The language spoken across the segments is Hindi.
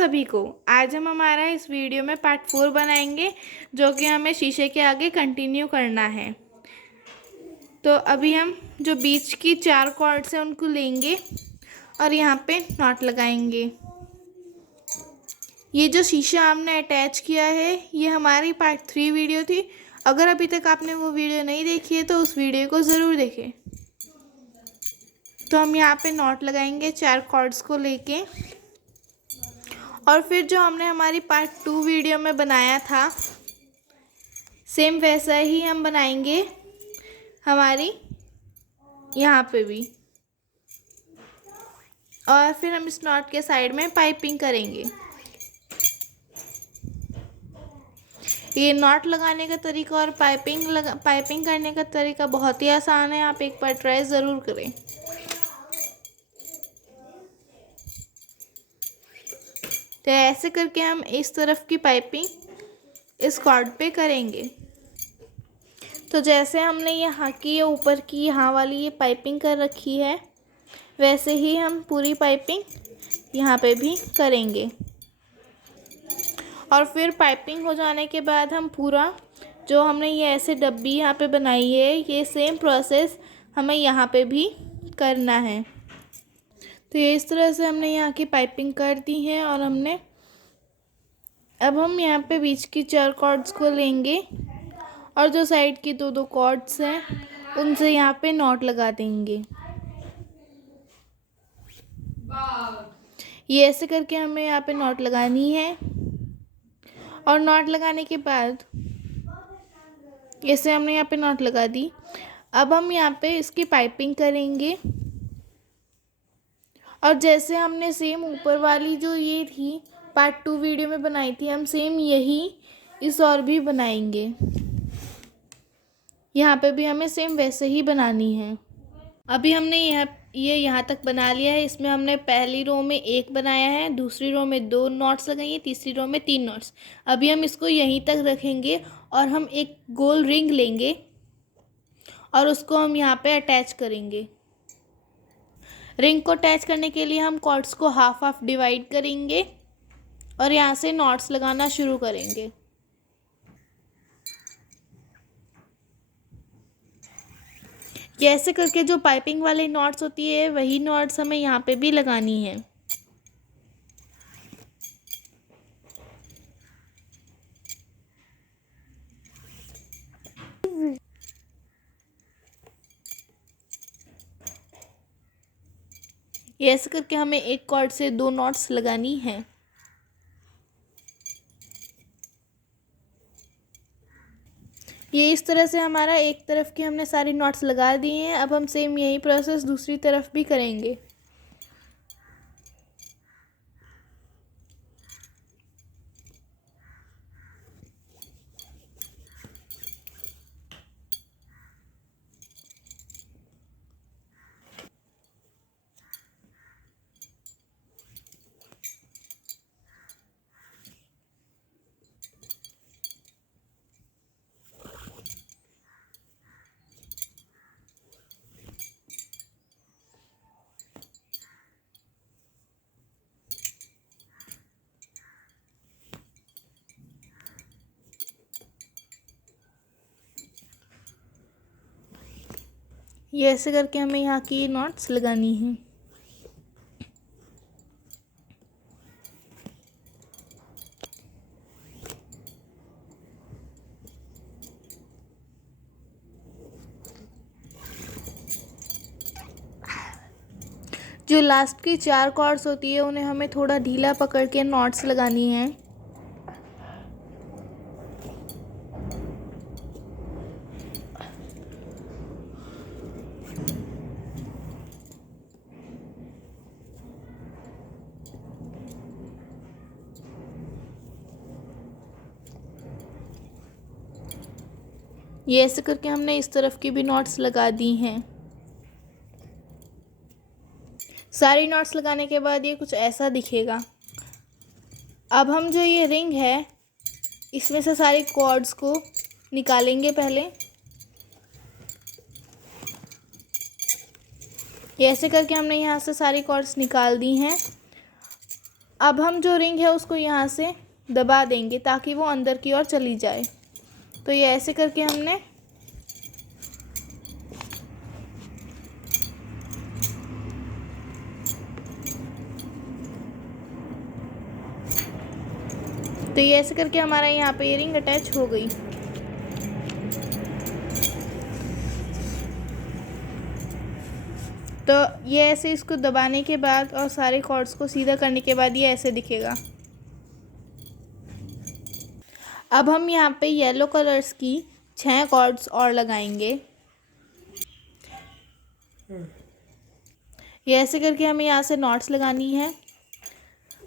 सभी को। आज हम हमारा इस वीडियो में पार्ट 4 बनाएंगे, जो कि हमें शीशे के आगे कंटिन्यू करना है। तो अभी हम जो बीच की 4 कॉर्ड्स हैं उनको लेंगे और यहाँ पे नॉट लगाएंगे। ये जो शीशा हमने अटैच किया है ये हमारी पार्ट 3 वीडियो थी। अगर अभी तक आपने वो वीडियो नहीं देखी है तो उस वीडियो को ज़रूर देखें। तो हम यहाँ पे नॉट लगाएंगे 4 कॉर्ड्स को लेके, और फिर जो हमने हमारी पार्ट 2 वीडियो में बनाया था सेम वैसा ही हम बनाएंगे हमारी यहाँ पे भी। और फिर हम इस नॉट के साइड में पाइपिंग करेंगे। ये नॉट लगाने का तरीका और पाइपिंग करने का तरीका बहुत ही आसान है। आप एक बार ट्राई ज़रूर करें। तो ऐसे करके हम इस तरफ की पाइपिंग इस कॉर्ड पे करेंगे। तो जैसे हमने यहाँ की ऊपर की यहाँ वाली ये पाइपिंग कर रखी है, वैसे ही हम पूरी पाइपिंग यहाँ पे भी करेंगे। और फिर पाइपिंग हो जाने के बाद हम पूरा जो हमने ये ऐसे डब्बी यहाँ पे बनाई है, ये सेम प्रोसेस हमें यहाँ पे भी करना है। तो ये इस तरह से हमने यहाँ की पाइपिंग कर दी है। और अब हम यहाँ पे बीच की 4 कॉर्ड्स को लेंगे और जो साइड की 2 कॉर्ड्स हैं उनसे यहाँ पे नॉट लगा देंगे। ये ऐसे करके हमें यहाँ पे नॉट लगानी है। और नॉट लगाने के बाद जैसे हमने यहाँ पे नॉट लगा दी, अब हम यहाँ पे इसकी पाइपिंग करेंगे। और जैसे हमने सेम ऊपर वाली जो ये थी पार्ट 2 वीडियो में बनाई थी, हम सेम यही इस और भी बनाएंगे। यहाँ पे भी हमें सेम वैसे ही बनानी है। अभी हमने यहाँ तक बना लिया है। इसमें हमने पहली रो में 1 बनाया है, दूसरी रो में 2 नॉट्स लगाई है, तीसरी रो में 3 नॉट्स। अभी हम इसको यहीं तक रखेंगे और हम एक गोल रिंग लेंगे और उसको हम यहाँ पे अटैच करेंगे। रिंग को अटैच करने के लिए हम कॉर्ड्स को हाफ हाफ डिवाइड करेंगे और यहाँ से नॉट्स लगाना शुरू करेंगे। ये ऐसे करके जो पाइपिंग वाली नॉट्स होती है वही नॉट्स हमें यहाँ पे भी लगानी है। ये ऐसे करके हमें एक कॉर्ड से 2 नॉट्स लगानी है। ये इस तरह से हमारा एक तरफ की हमने सारी नॉट्स लगा दी हैं। अब हम सेम यही प्रोसेस दूसरी तरफ भी करेंगे। ये ऐसे करके हमें यहाँ की नॉट्स लगानी है। जो लास्ट की 4 कॉर्ड्स होती है उन्हें हमें थोड़ा ढीला पकड़ के नॉट्स लगानी है। ये ऐसे करके हमने इस तरफ की भी नॉट्स लगा दी हैं। सारी नॉट्स लगाने के बाद ये कुछ ऐसा दिखेगा। अब हम जो ये रिंग है इसमें से सारे कॉर्ड्स को निकालेंगे पहले। ये ऐसे करके हमने यहाँ से सारी कॉर्ड्स निकाल दी हैं। अब हम जो रिंग है उसको यहाँ से दबा देंगे ताकि वो अंदर की ओर चली जाए। तो ये ऐसे करके हमने हमारा यहाँ पे ये रिंग अटैच हो गई। तो ये ऐसे इसको दबाने के बाद और सारे कॉर्ड्स को सीधा करने के बाद ये ऐसे दिखेगा। अब हम यहाँ पे येलो कलर्स की 6 कॉर्ड्स और लगाएंगे। ये ऐसे करके हमें यहाँ से नॉट्स लगानी है।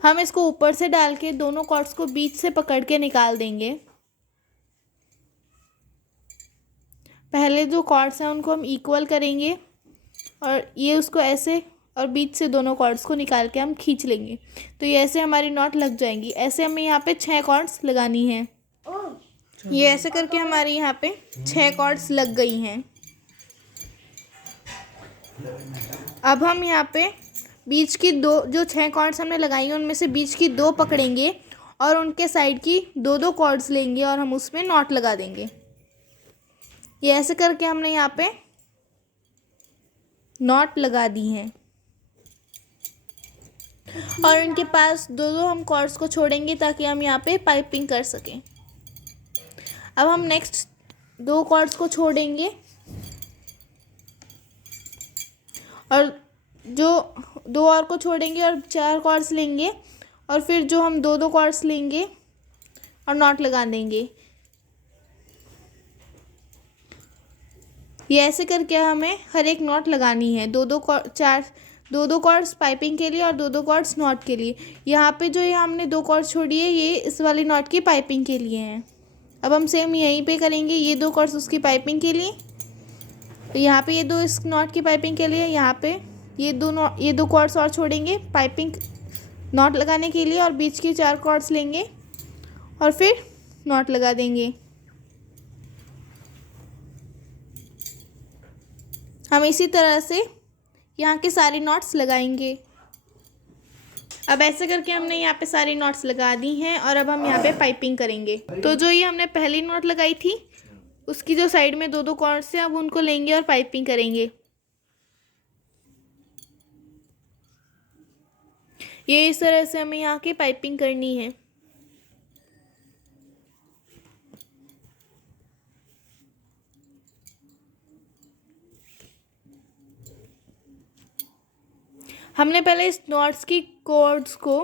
हम इसको ऊपर से डाल के दोनों कॉर्ड्स को बीच से पकड़ के निकाल देंगे। पहले जो कॉर्ड्स हैं उनको हम इक्वल करेंगे और ये उसको ऐसे और बीच से दोनों कॉर्ड्स को निकाल के हम खींच लेंगे। तो ये ऐसे हमारी नॉट लग जाएंगी। ऐसे हमें यहाँ पे 6 कॉर्ड्स लगानी है। ये ऐसे करके हमारी यहाँ पे 6 कॉर्ड्स लग गई हैं। अब हम यहाँ पे बीच की दो जो 6 कॉर्ड्स हमने लगाई हैं उनमें से बीच की 2 पकड़ेंगे और उनके साइड की 2 कॉर्ड्स लेंगे और हम उसमें नॉट लगा देंगे। ये ऐसे करके हमने यहाँ पे नॉट लगा दी हैं और इनके पास 2 हम कॉर्ड्स को छोड़ेंगे ताकि हम यहाँ पे पाइपिंग कर सकें। अब हम नेक्स्ट 2 कॉर्ड्स को छोड़ेंगे और जो 2 और को छोड़ेंगे और 4 कॉर्ड्स लेंगे और फिर जो हम 2 कॉर्ड्स लेंगे और नॉट लगा देंगे। ये ऐसे करके हमें हर एक नॉट लगानी है। 2 कॉर्ड्स पाइपिंग के लिए और 2 कॉर्ड्स नॉट के लिए। यहाँ पे जो ये हमने 2 कॉर्ड्स छोड़ी है ये इस वाली नॉट की पाइपिंग के लिए हैं। अब हम सेम यहीं पे करेंगे। ये 2 कॉर्ड्स उसकी पाइपिंग के लिए, तो यहाँ पे ये 2 इस नॉट की पाइपिंग के लिए। यहाँ पे ये 2 कॉर्ड्स और छोड़ेंगे पाइपिंग नॉट लगाने के लिए और बीच के 4 कॉर्ड्स लेंगे और फिर नॉट लगा देंगे। हम इसी तरह से यहाँ के सारे नॉट्स लगाएंगे। अब ऐसे करके हमने यहाँ पे सारी नॉट्स लगा दी हैं और अब हम यहाँ पे पाइपिंग करेंगे। तो जो ये हमने पहली नॉट लगाई थी उसकी जो साइड में 2 कॉर्ड्स हैं अब उनको लेंगे और पाइपिंग करेंगे। ये इस तरह से हमें यहाँ की पाइपिंग करनी है। हमने पहले इस नॉट्स की कॉर्ड्स को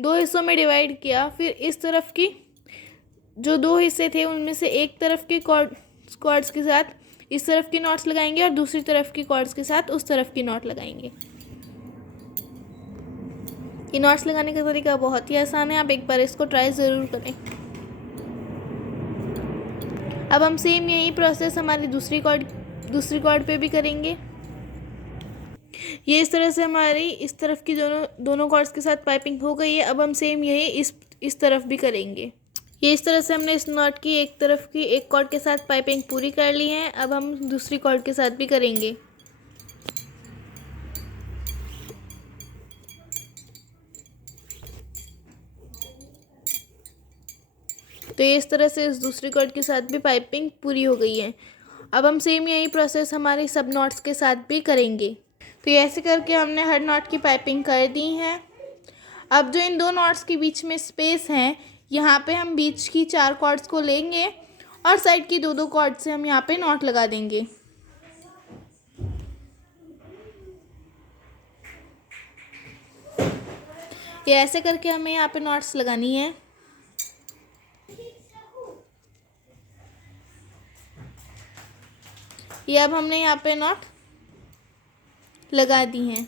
2 हिस्सों में डिवाइड किया। फिर इस तरफ की जो 2 हिस्से थे उनमें से एक तरफ के कॉर्ड्स के साथ इस तरफ की नॉट्स लगाएंगे और दूसरी तरफ की कॉर्ड्स के साथ उस तरफ की नॉट लगाएंगे। ये नॉट्स लगाने का तरीका बहुत ही आसान है, आप एक बार इसको ट्राई ज़रूर करें। अब हम सेम यही प्रोसेस हमारी दूसरी कॉर्ड पे भी करेंगे। ये इस तरह से हमारी इस तरफ की दोनों कॉर्ड्स के साथ पाइपिंग हो गई है। अब हम सेम यही इस तरफ भी करेंगे। ये इस तरह से हमने इस नॉट की एक तरफ की एक कॉर्ड के साथ पाइपिंग पूरी कर ली है। अब हम दूसरी कॉर्ड के साथ भी करेंगे। तो ये इस तरह से इस दूसरी कॉर्ड के साथ भी पाइपिंग पूरी हो गई है। अब हम सेम यही प्रोसेस हमारे सब नॉट्स के साथ भी करेंगे। तो ये ऐसे करके हमने हर नॉट की पाइपिंग कर दी है। अब जो इन 2 नॉट्स के बीच में स्पेस है यहाँ पे हम बीच की 4 कॉर्ड्स को लेंगे और साइड की 2 कॉर्ड से हम यहाँ पे नॉट लगा देंगे। ये ऐसे करके हमें यहाँ पे नॉट्स लगानी है। ये अब हमने यहाँ पे नॉट लगा दी हैं।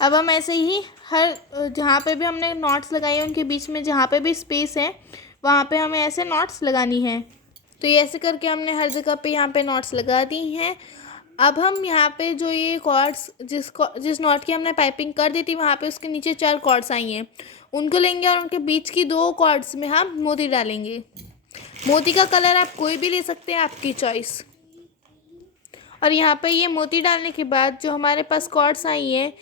अब हम ऐसे ही हर जहाँ पे भी हमने नॉट्स लगाई है उनके बीच में जहाँ पे भी स्पेस है वहाँ पे हमें ऐसे नॉट्स लगानी है। तो ये ऐसे करके हमने हर जगह पे यहाँ पे नॉट्स लगा दी हैं। अब हम यहाँ पे जो ये कॉर्ड्स जिस नॉट की हमने पाइपिंग कर दी थी वहाँ पे उसके नीचे 4 कॉर्ड्स आई हैं, उनको लेंगे और उनके बीच की 2 कॉर्ड्स में हम मोती डालेंगे। मोती का कलर आप कोई भी ले सकते हैं, आपकी चॉइस। और यहाँ पे ये मोती डालने के बाद जो हमारे पास कॉर्ड्स आई हैं,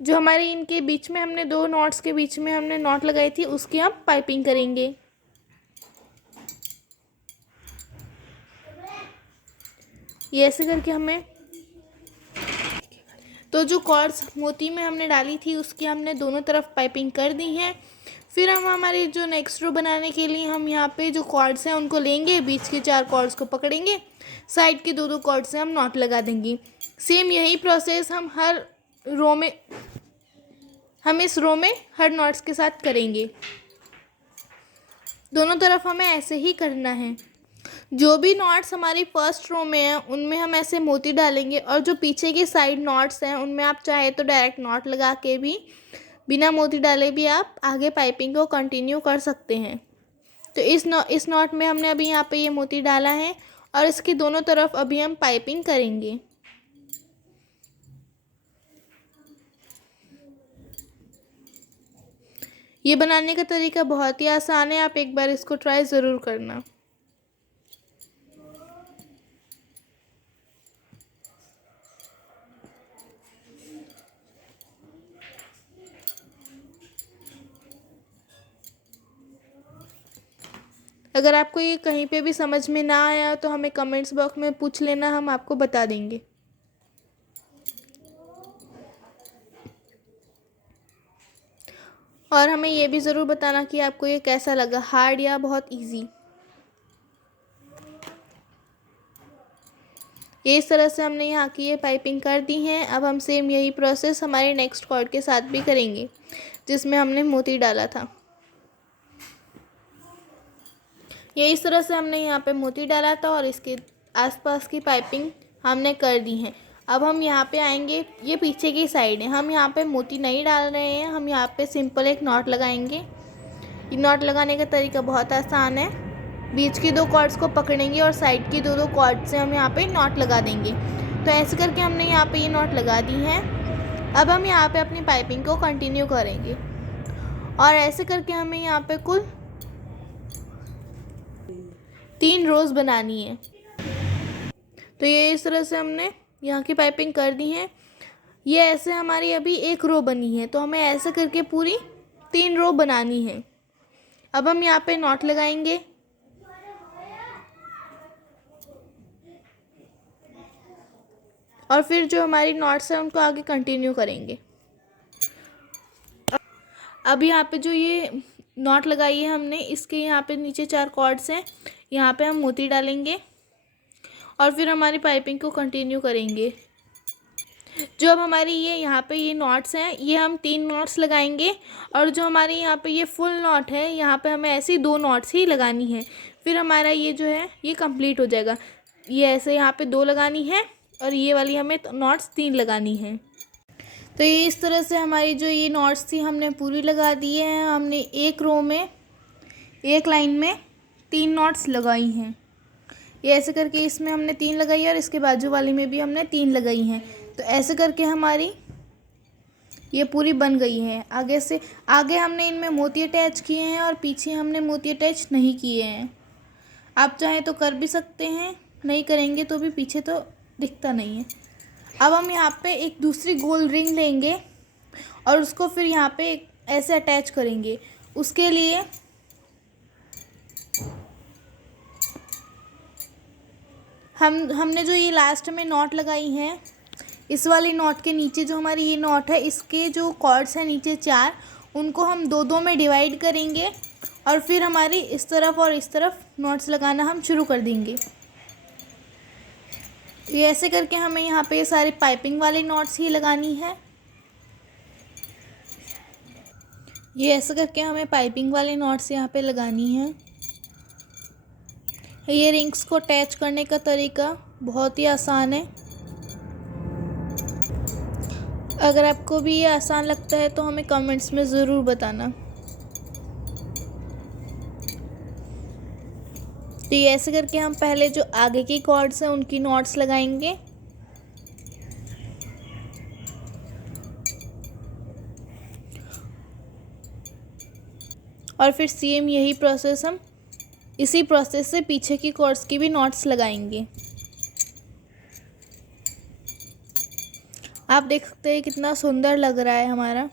जो हमारे इनके बीच में हमने 2 नॉट्स के बीच में हमने नॉट लगाई थी, उसकी हम पाइपिंग करेंगे। ये ऐसे करके हमें, तो जो कॉर्ड्स मोती में हमने डाली थी उसकी हमने दोनों तरफ पाइपिंग कर दी है। फिर हम हमारी जो नेक्स्ट रो बनाने के लिए हम यहाँ पे जो कॉर्ड्स हैं उनको लेंगे, बीच के 4 कॉर्ड्स को पकड़ेंगे, साइड के 2 कॉर्ड से हम नॉट लगा देंगे। सेम यही प्रोसेस हम इस रो में हर नॉट्स के साथ करेंगे। दोनों तरफ हमें ऐसे ही करना है। जो भी नॉट्स हमारी फर्स्ट रो में हैं उनमें हम ऐसे मोती डालेंगे, और जो पीछे के साइड नॉट्स हैं उनमें आप चाहे तो डायरेक्ट नॉट लगा के भी, बिना मोती डाले भी आप आगे पाइपिंग को कंटिन्यू कर सकते हैं। तो इस नॉट में हमने अभी यहाँ पे ये मोती डाला है और इसकी दोनों तरफ अभी हम पाइपिंग करेंगे। ये बनाने का तरीका बहुत ही आसान है, आप एक बार इसको ट्राई ज़रूर करना। अगर आपको ये कहीं पे भी समझ में ना आया तो हमें कमेंट्स बॉक्स में पूछ लेना, हम आपको बता देंगे। और हमें ये भी ज़रूर बताना कि आपको ये कैसा लगा, हार्ड या बहुत इजी। ये इस तरह से हमने यहाँ की ये पाइपिंग कर दी है। अब हम सेम यही प्रोसेस हमारे नेक्स्ट कॉर्ड के साथ भी करेंगे जिसमें हमने मोती डाला था। ये इस तरह से हमने यहाँ पे मोती डाला था और इसके आसपास की पाइपिंग हमने कर दी है। अब हम यहाँ पे आएंगे, ये पीछे की साइड है, हम यहाँ पे मोती नहीं डाल रहे हैं, हम यहाँ पे सिंपल एक नॉट लगाएंगे। ये नॉट लगाने का तरीका बहुत आसान है। बीच की 2 कॉर्ड्स को पकड़ेंगे और साइड की 2 कॉर्ड से हम यहाँ पे नॉट लगा देंगे। तो ऐसे करके हमने यहाँ पे ये नॉट लगा दी है। अब हम यहाँ पे अपनी पाइपिंग को कंटिन्यू करेंगे और ऐसे करके हमें यहाँ पे कुल 3 रोज़ बनानी है। तो ये इस तरह से हमने यहाँ की पाइपिंग कर दी है। ये ऐसे हमारी अभी 1 रो बनी है, तो हमें ऐसे करके पूरी 3 रो बनानी है। अब हम यहाँ पे नॉट लगाएंगे और फिर जो हमारी नॉट्स हैं उनको आगे कंटिन्यू करेंगे। अब यहाँ पे जो ये नॉट लगाई है हमने, इसके यहाँ पे नीचे 4 कॉर्ड्स हैं, यहाँ पे हम मोती डालेंगे और फिर हमारी पाइपिंग को कंटिन्यू करेंगे। जो अब हमारी यहाँ पे ये नॉट्स हैं, ये हम 3 नॉट्स लगाएंगे और जो हमारे यहाँ पे ये फुल नॉट है, यहाँ पे हमें ऐसी 2 नॉट्स ही लगानी है। फिर हमारा ये जो है ये कंप्लीट हो जाएगा। ये ऐसे यहाँ पे 2 लगानी है और ये वाली हमें नॉट्स 3 लगानी है। तो ये इस तरह से हमारी जो ये नॉट्स थी हमने पूरी लगा दी है। हमने एक रो में, एक लाइन में 3 नॉट्स लगाई हैं। ये ऐसे करके इसमें हमने 3 लगाई है और इसके बाजू वाली में भी हमने 3 लगाई हैं। तो ऐसे करके हमारी ये पूरी बन गई है। आगे हमने इनमें मोती अटैच किए हैं और पीछे हमने मोती अटैच नहीं किए हैं। आप चाहें तो कर भी सकते हैं, नहीं करेंगे तो भी पीछे तो दिखता नहीं है। अब हम यहाँ पे एक दूसरी गोल रिंग लेंगे और उसको फिर यहाँ पे ऐसे अटैच करेंगे। उसके लिए हमने जो ये लास्ट में नॉट लगाई हैं, इस वाली नॉट के नीचे जो हमारी ये नॉट है, इसके जो कॉर्ड्स हैं नीचे 4, उनको हम 2-2 में डिवाइड करेंगे और फिर हमारी इस तरफ और इस तरफ नॉट्स लगाना हम शुरू कर देंगे। ये ऐसे करके हमें यहाँ पे सारी पाइपिंग वाली नॉट्स ही लगानी है। ये ऐसे करके हमें पाइपिंग वाली नॉट्स यहाँ पे लगानी है। ये रिंग्स को अटैच करने का तरीका बहुत ही आसान है। अगर आपको भी ये आसान लगता है तो हमें कमेंट्स में ज़रूर बताना। तो ये ऐसे करके हम पहले जो आगे की कॉर्ड्स हैं उनकी नॉट्स लगाएंगे और फिर सेम यही प्रोसेस हम इसी प्रोसेस से पीछे की कॉर्ड्स की भी नॉट्स लगाएंगे। आप देख सकते हैं कितना सुंदर लग रहा है हमारा।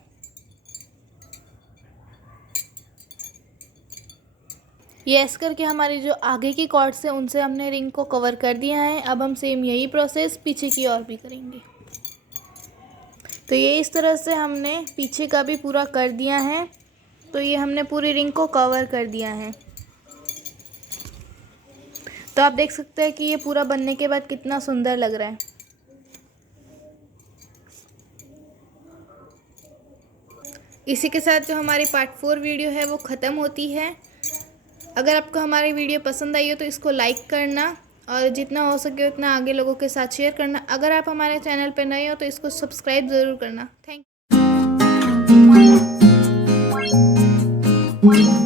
ये ऐसे करके हमारी जो आगे की कॉर्ड्स है उनसे हमने रिंग को कवर कर दिया है। अब हम सेम यही प्रोसेस पीछे की ओर भी करेंगे। तो ये इस तरह से हमने पीछे का भी पूरा कर दिया है। तो ये हमने पूरी रिंग को कवर कर दिया है। तो आप देख सकते हैं कि ये पूरा बनने के बाद कितना सुंदर लग रहा है। इसी के साथ जो हमारी पार्ट 4 वीडियो है वो ख़त्म होती है। अगर आपको हमारी वीडियो पसंद आई हो तो इसको लाइक करना और जितना हो सके उतना आगे लोगों के साथ शेयर करना। अगर आप हमारे चैनल पर नए हो तो इसको सब्सक्राइब ज़रूर करना। Thank you.